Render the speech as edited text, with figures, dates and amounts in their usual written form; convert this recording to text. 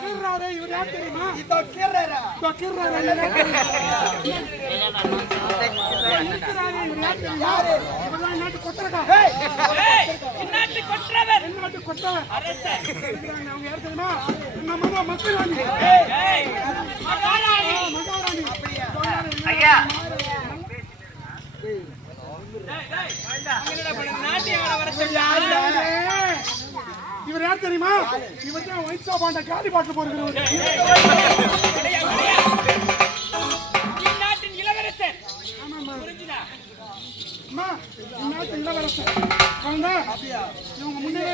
கீறாரே இவர் யார் தெரியுமா? இதோ கீறரா. இதோ கீறாரே இவர் யார் தெரியுமா? இருக்கிறாரே இவர் யார் தெரியுமா? இவர்தான் நாட்டு கொட்டரகா. இந்நாட்டு கொற்றவர். நாட்டு கொட்டவர். அரசர். அவங்க யார் தெரியுமா? நம்ம மக்களாணி. மகாராணி. மகாராணி. ஐயா. நாட்டியம் வர சொல்ல. இவர் யார் தெரியுமா? இவர் தான் ஒயிட்ஸா பாண்ட காலி பாட்டு போறவர். இந்நாட்டின் இளவரசர். ஆமாமா. புரிஞ்சுதா? அம்மா, இந்நாட்டு இளவரசர். அவங்க இவங்க முன்னே